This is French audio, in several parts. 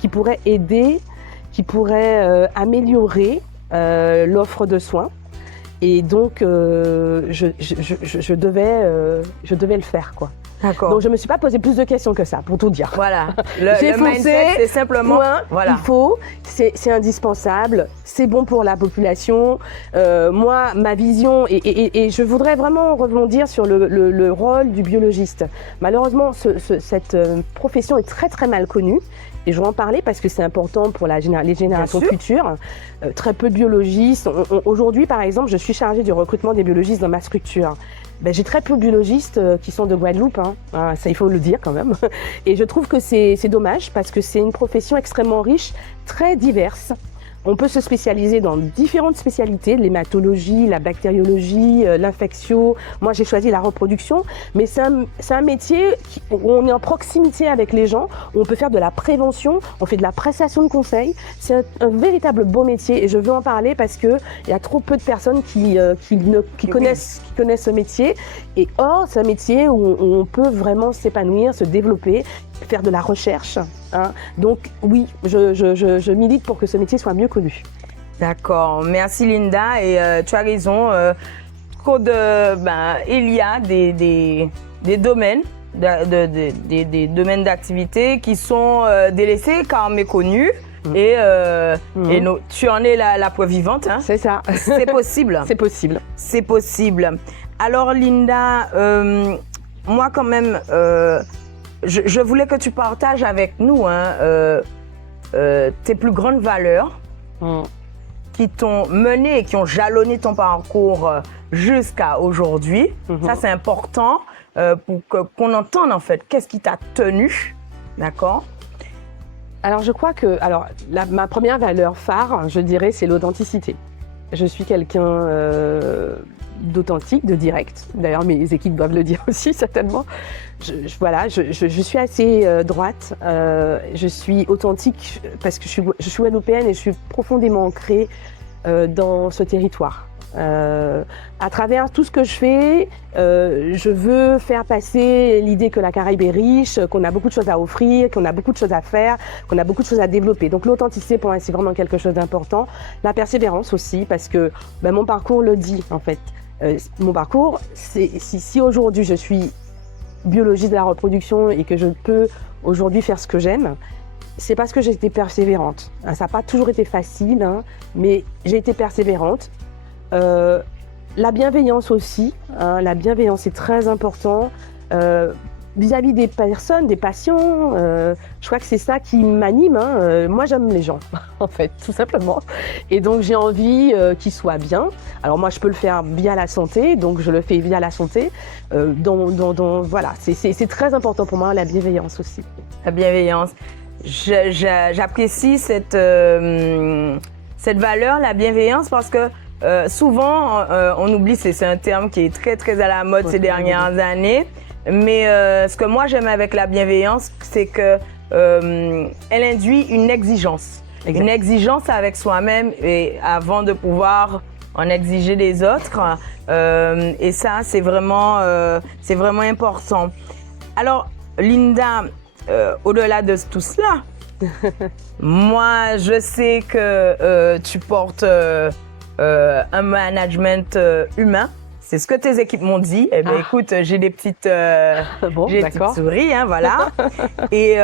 qui pourrait aider, qui pourrait améliorer l'offre de soins. Et donc, je devais le faire, quoi. D'accord. Donc, je ne me suis pas posé plus de questions que ça, pour tout dire. Voilà. J'ai Le foncé, mindset, c'est simplement. point, Voilà. il faut, c'est indispensable, c'est bon pour la population. Moi, ma vision, et je voudrais vraiment rebondir sur le rôle du biologiste. Malheureusement, cette profession est très très mal connue. Et je vais en parler parce que c'est important pour les générations futures. Très peu de biologistes. Aujourd'hui, par exemple, je suis chargée du recrutement des biologistes dans ma structure. Ben, j'ai très peu de biologistes qui sont de Guadeloupe, hein. Ça il faut le dire quand même. Et je trouve que c'est dommage parce que c'est une profession extrêmement riche, très diverse. On peut se spécialiser dans différentes spécialités, l'hématologie, la bactériologie, l'infectio. Moi, j'ai choisi la reproduction, mais c'est un métier où on est en proximité avec les gens, où on peut faire de la prévention, on fait de la prestation de conseil. C'est un véritable beau métier et je veux en parler parce que il y a trop peu de personnes qui connaissent ce métier. Et or, c'est un métier où on peut vraiment s'épanouir, se développer, faire de la recherche. Hein. Donc oui, je milite pour que ce métier soit mieux connu. D'accord, merci Linda et tu as raison. Il y a des domaines, des domaines d'activité qui sont délaissés car méconnus. Et tu en es la preuve vivante. Hein. C'est ça. C'est possible. C'est possible. C'est possible. Alors Linda, moi quand même, je voulais que tu partages avec nous tes plus grandes valeurs qui t'ont mené et qui ont jalonné ton parcours jusqu'à aujourd'hui. Ça, c'est important pour qu'on entende en fait qu'est-ce qui t'a tenu, d'accord? Alors, je crois que ma première valeur phare, je dirais, c'est l'authenticité. Je suis quelqu'un d'authentique, de direct. D'ailleurs, mes équipes doivent le dire aussi, certainement. Je suis assez droite. Je suis authentique parce que je suis guadeloupéenne et je suis profondément ancrée dans ce territoire. À travers tout ce que je fais, je veux faire passer l'idée que la Caraïbe est riche, qu'on a beaucoup de choses à offrir, qu'on a beaucoup de choses à faire, qu'on a beaucoup de choses à développer. Donc l'authenticité, pour moi, c'est vraiment quelque chose d'important. La persévérance aussi, parce que mon parcours le dit, en fait. Mon parcours, si aujourd'hui je suis biologiste de la reproduction et que je peux aujourd'hui faire ce que j'aime, c'est parce que j'ai été persévérante. Ça n'a pas toujours été facile, mais j'ai été persévérante. La bienveillance aussi, la bienveillance est très important vis-à-vis des personnes, des patients. Je crois que c'est ça qui m'anime. Moi, j'aime les gens, en fait, tout simplement. Et donc, j'ai envie qu'ils soient bien. Alors moi, je peux le faire via la santé, donc je le fais via la santé. Voilà, c'est très important pour moi, la bienveillance aussi. La bienveillance. J'apprécie cette valeur, la bienveillance, parce que souvent, on oublie, c'est un terme qui est très, très à la mode ces dernières années. Mais ce que moi j'aime avec la bienveillance, c'est que elle induit une exigence. Exact. Une exigence avec soi-même et avant de pouvoir en exiger des autres. Et ça, c'est vraiment important. Alors, Linda, au-delà de tout cela, moi, je sais que tu portes un management humain. C'est ce que tes équipes m'ont dit. Eh bien, écoute, j'ai des petites, petites souris, voilà. Et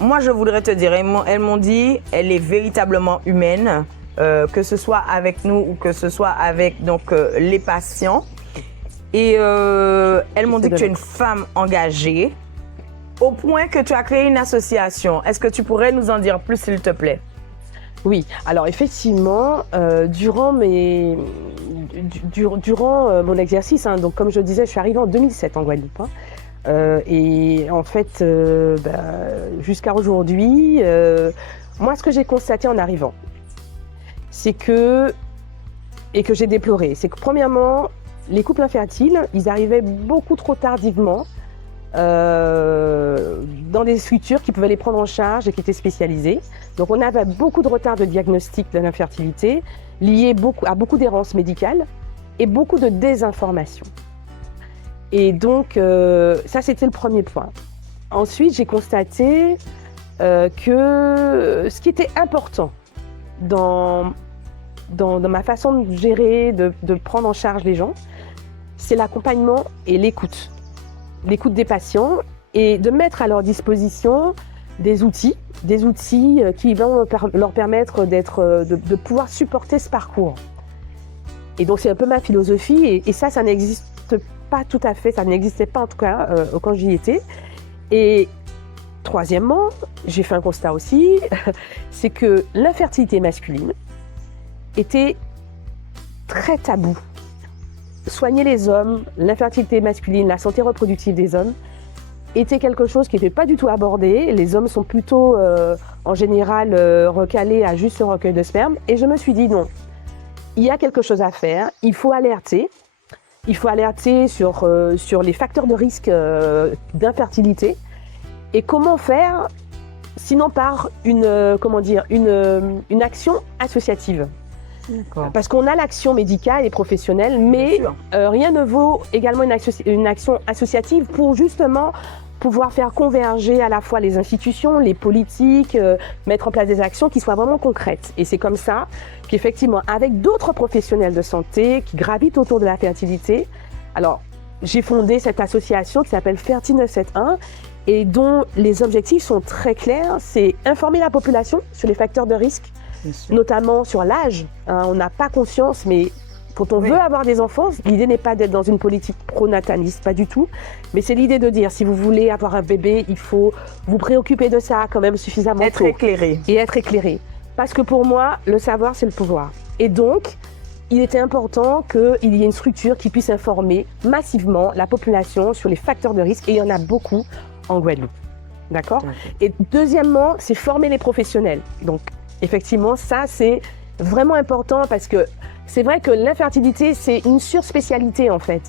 moi, je voudrais te dire, elles m'ont dit, elle est véritablement humaine, que ce soit avec nous ou que ce soit avec les patients. Et elles m'ont dit que tu es une femme engagée, au point que tu as créé une association. Est-ce que tu pourrais nous en dire plus, s'il te plaît? Oui, alors effectivement, durant mon exercice, donc comme je disais, je suis arrivée en 2007 en Guadeloupe. Et en fait, jusqu'à aujourd'hui, moi ce que j'ai constaté en arrivant, et que j'ai déploré, c'est que premièrement, les couples infertiles, ils arrivaient beaucoup trop tardivement dans des structures qui pouvaient les prendre en charge et qui étaient spécialisées. Donc on avait beaucoup de retard de diagnostic de l'infertilité, lié à beaucoup d'errances médicales et beaucoup de désinformation. Et donc ça, c'était le premier point. Ensuite, j'ai constaté que ce qui était important dans ma façon de gérer, de prendre en charge les gens, c'est l'accompagnement et l'écoute. L'écoute des patients et de mettre à leur disposition des outils qui vont leur permettre de pouvoir supporter ce parcours. Et donc c'est un peu ma philosophie et ça n'existe pas tout à fait, ça n'existait pas en tout cas quand j'y étais. Et troisièmement, j'ai fait un constat aussi, c'est que l'infertilité masculine était très tabou. Soigner les hommes, l'infertilité masculine, la santé reproductive des hommes était quelque chose qui n'était pas du tout abordé. Les hommes sont plutôt en général recalés à juste le recueil de sperme. Et je me suis dit non, il y a quelque chose à faire, il faut alerter. Il faut alerter sur les facteurs de risque d'infertilité. Et comment faire, sinon par une action associative. D'accord. Parce qu'on a l'action médicale et professionnelle, mais rien ne vaut également une action associative pour justement pouvoir faire converger à la fois les institutions, les politiques, mettre en place des actions qui soient vraiment concrètes. Et c'est comme ça qu'effectivement, avec d'autres professionnels de santé qui gravitent autour de la fertilité, alors j'ai fondé cette association qui s'appelle Ferti 971 et dont les objectifs sont très clairs, c'est informer la population sur les facteurs de risque, notamment sur l'âge. On n'a pas conscience, mais quand on veut avoir des enfants, l'idée n'est pas d'être dans une politique pro-nataliste, pas du tout. Mais c'est l'idée de dire, si vous voulez avoir un bébé, il faut vous préoccuper de ça quand même suffisamment tôt. Être éclairé. Et être éclairé. Parce que pour moi, le savoir, c'est le pouvoir. Et donc, il était important qu'il y ait une structure qui puisse informer massivement la population sur les facteurs de risque. Et il y en a beaucoup en Guadeloupe. D'accord ? Et deuxièmement, c'est former les professionnels. Donc, effectivement, ça, c'est vraiment important parce que c'est vrai que l'infertilité, c'est une surspécialité en fait.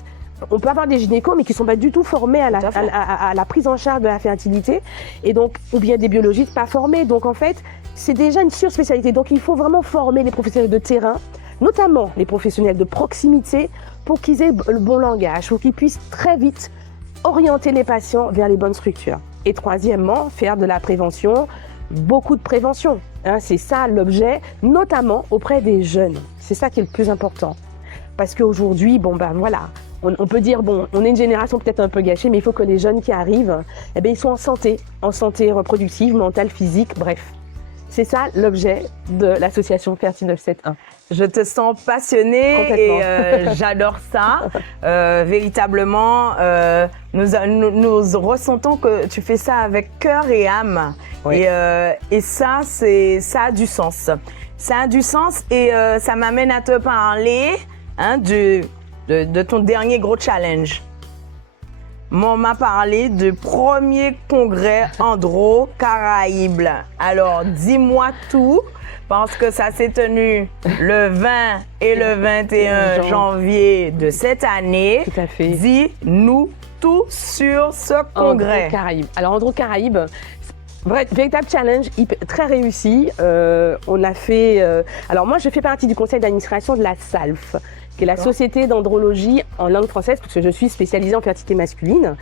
On peut avoir des gynécos, mais qui ne sont pas du tout formés à la prise en charge de la fertilité, et donc, ou bien des biologistes pas formés. Donc en fait, c'est déjà une surspécialité. Donc il faut vraiment former les professionnels de terrain, notamment les professionnels de proximité, pour qu'ils aient le bon langage, pour qu'ils puissent très vite orienter les patients vers les bonnes structures. Et troisièmement, faire de la prévention, beaucoup de prévention. C'est ça l'objet, notamment auprès des jeunes. C'est ça qui est le plus important. Parce qu'aujourd'hui, on peut dire, on est une génération peut-être un peu gâchée, mais il faut que les jeunes qui arrivent, ils sont en santé reproductive, mentale, physique, bref. C'est ça l'objet de l'association Ferti 971. Je te sens passionnée et j'adore ça. Véritablement, nous ressentons que tu fais ça avec cœur et âme. Oui. Et ça a du sens. Ça a du sens et ça m'amène à te parler de ton dernier gros challenge. On m'a parlé du premier congrès Andro-Caraïbes. Alors, dis-moi tout, parce que ça s'est tenu le 20 et le 21 janvier de cette année. Tout à fait. Dis-nous tout sur ce congrès. Andro-Caraïbes. Alors, Andro-Caraïbes, véritable challenge, très réussi. On a fait... alors, moi, je fais partie du conseil d'administration de la SALF, qui est la Société d'andrologie en langue française, parce que je suis spécialisée en fertilité masculine.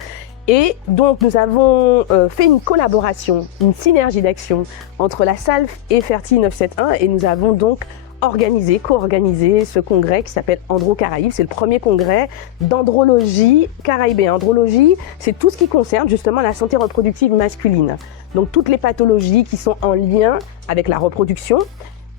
Et donc, nous avons fait une collaboration, une synergie d'action entre la SALF et Ferti 971, et nous avons donc co-organisé ce congrès qui s'appelle Andro-Caraïbes. C'est le premier congrès d'andrologie caribéenne. Andrologie, c'est tout ce qui concerne justement la santé reproductive masculine. Donc, toutes les pathologies qui sont en lien avec la reproduction.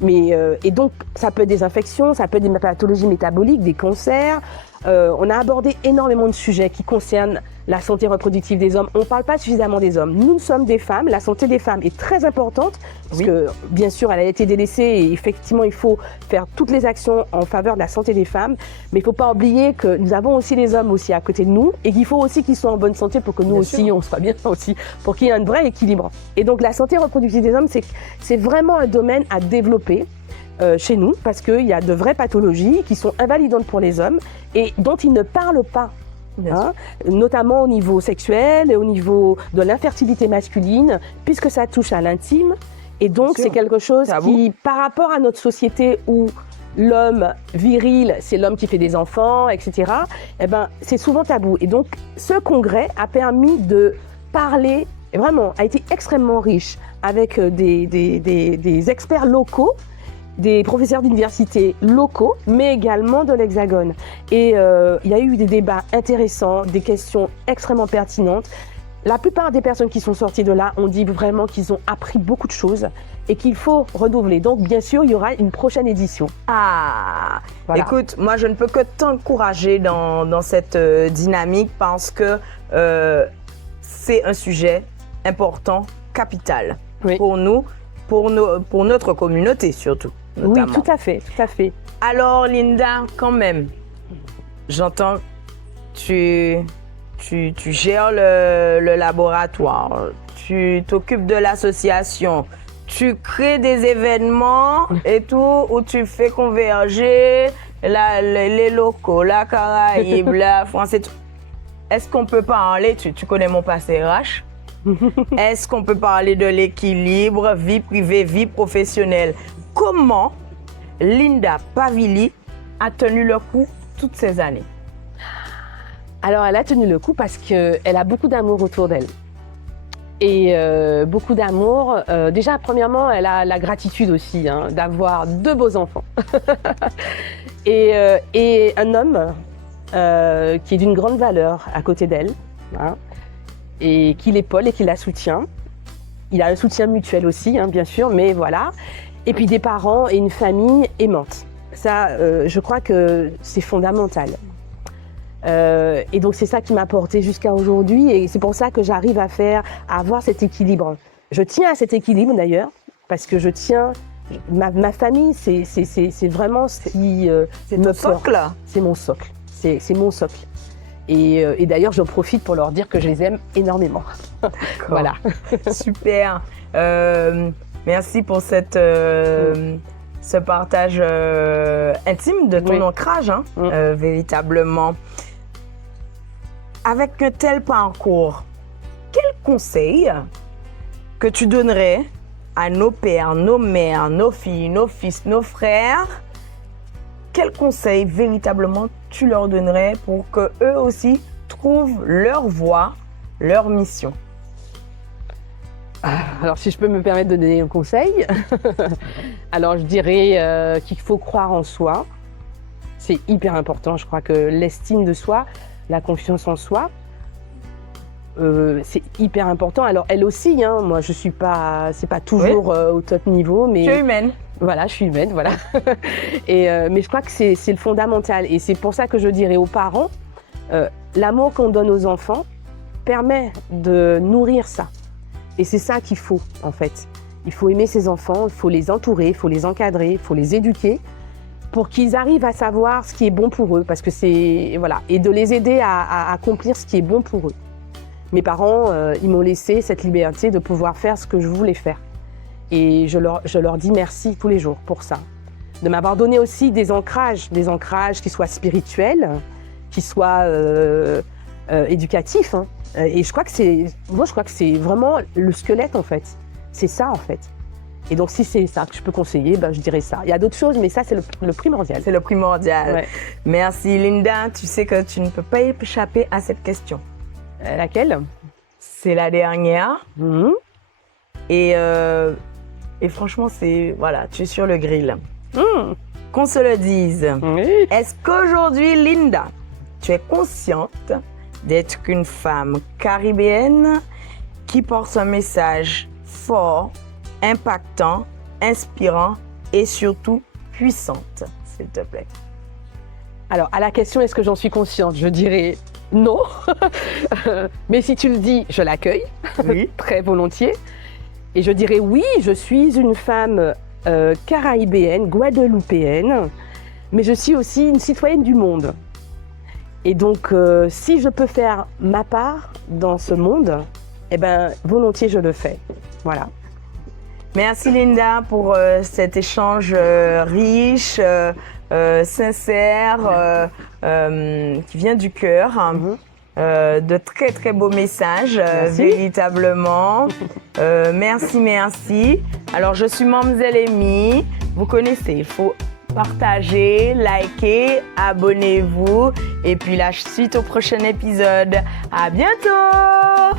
Et donc, ça peut être des infections, ça peut être des pathologies métaboliques, des cancers. On a abordé énormément de sujets qui concernent la santé reproductive des hommes. On ne parle pas suffisamment des hommes. Nous sommes des femmes. La santé des femmes est très importante parce que, bien sûr, elle a été délaissée et effectivement, il faut faire toutes les actions en faveur de la santé des femmes. Mais il ne faut pas oublier que nous avons aussi les hommes aussi à côté de nous et qu'il faut aussi qu'ils soient en bonne santé pour que nous aussi, on soit bien aussi, pour qu'il y ait un vrai équilibre. Et donc, la santé reproductive des hommes, c'est vraiment un domaine à développer chez nous parce qu'il y a de vraies pathologies qui sont invalidantes pour les hommes et dont ils ne parlent pas. Notamment au niveau sexuel et au niveau de l'infertilité masculine, puisque ça touche à l'intime. Et donc, c'est quelque chose qui, par rapport à notre société où l'homme viril, c'est l'homme qui fait des enfants, etc., c'est souvent tabou. Et donc, ce congrès a permis de parler et vraiment, a été extrêmement riche avec des experts locaux, des professeurs d'université locaux, mais également de l'Hexagone. Et il y a eu des débats intéressants, des questions extrêmement pertinentes. La plupart des personnes qui sont sorties de là ont dit vraiment qu'ils ont appris beaucoup de choses et qu'il faut renouveler. Donc, bien sûr, il y aura une prochaine édition. Ah, Voilà. écoute, moi, je ne peux que t'encourager dans cette dynamique parce que c'est un sujet important, capital Oui. pour nous, pour notre communauté surtout. Oui, Notamment. tout à fait, tout à fait. Alors, Linda, quand même, j'entends tu gères le laboratoire, tu t'occupes de l'association, tu crées des événements et tout où tu fais converger les locaux, la Caraïbe, la France et tout. Est-ce qu'on peut parler, tu connais mon passé RH, est-ce qu'on peut parler de l'équilibre vie privée, vie professionnelle? Comment Linda Pavili a tenu le coup toutes ces années? Alors, elle a tenu le coup parce qu'elle a beaucoup d'amour autour d'elle. Et beaucoup d'amour. Déjà, premièrement, elle a la gratitude aussi d'avoir 2 beaux enfants. et un homme qui est d'une grande valeur à côté d'elle, et qui l'épaule et qui la soutient. Il a un soutien mutuel aussi, bien sûr, mais voilà. Et puis des parents et une famille aimante. Ça, je crois que c'est fondamental. Et donc c'est ça qui m'a portée jusqu'à aujourd'hui et c'est pour ça que j'arrive à avoir cet équilibre. Je tiens à cet équilibre d'ailleurs parce que je tiens ma famille, c'est vraiment ce qui C'est me ton porte. socle? C'est mon socle. C'est mon socle. Et d'ailleurs j'en profite pour leur dire que je les aime énormément. Voilà. Super. Merci pour ce partage intime de ton Oui. ancrage, véritablement. Avec un tel parcours, quel conseil que tu donnerais à nos pères, nos mères, nos filles, nos fils, nos frères? Quel conseil véritablement tu leur donnerais pour qu'eux aussi trouvent leur voie, leur mission? Alors si je peux me permettre de donner un conseil, alors je dirais qu'il faut croire en soi. C'est hyper important, je crois que l'estime de soi, la confiance en soi, c'est hyper important. Alors elle aussi, moi je suis pas, c'est pas toujours au top niveau, mais Tu es humaine. voilà, je suis humaine, voilà. Mais je crois que c'est le fondamental et c'est pour ça que je dirais aux parents, l'amour qu'on donne aux enfants permet de nourrir ça. Et c'est ça qu'il faut en fait. Il faut aimer ses enfants, il faut les entourer, il faut les encadrer, il faut les éduquer pour qu'ils arrivent à savoir ce qui est bon pour eux, parce que et de les aider à accomplir ce qui est bon pour eux. Mes parents, ils m'ont laissé cette liberté de pouvoir faire ce que je voulais faire. Et je leur dis merci tous les jours pour ça. De m'avoir donné aussi des ancrages qui soient spirituels, qui soient éducatifs. Et je crois que c'est vraiment le squelette en fait. C'est ça en fait. Et donc si c'est ça que je peux conseiller, je dirais ça. Il y a d'autres choses, mais ça c'est le primordial. C'est le primordial. Ouais. Merci Linda, tu sais que tu ne peux pas échapper à cette question. Laquelle? C'est la dernière. Mhm. Et franchement, tu es sur le grill. Mhm. Qu'on se le dise. Oui. Est-ce qu'aujourd'hui, Linda, tu es consciente d'être une femme caribéenne qui porte un message fort, impactant, inspirant et surtout puissante, s'il te plaît? Alors, à la question, est-ce que j'en suis consciente? Je dirais non. Mais si tu le dis, je l'accueille, Oui. très volontiers. Et je dirais oui, je suis une femme caraïbéenne, guadeloupéenne, mais je suis aussi une citoyenne du monde. Et donc, si je peux faire ma part dans ce monde, volontiers je le fais. Voilà. Merci Linda pour cet échange riche, sincère, qui vient du cœur. De très très beaux messages, véritablement. Merci. Alors je suis Mamzelle Amy, vous connaissez, il faut partager, liker, abonnez-vous et puis la suite au prochain épisode. À bientôt!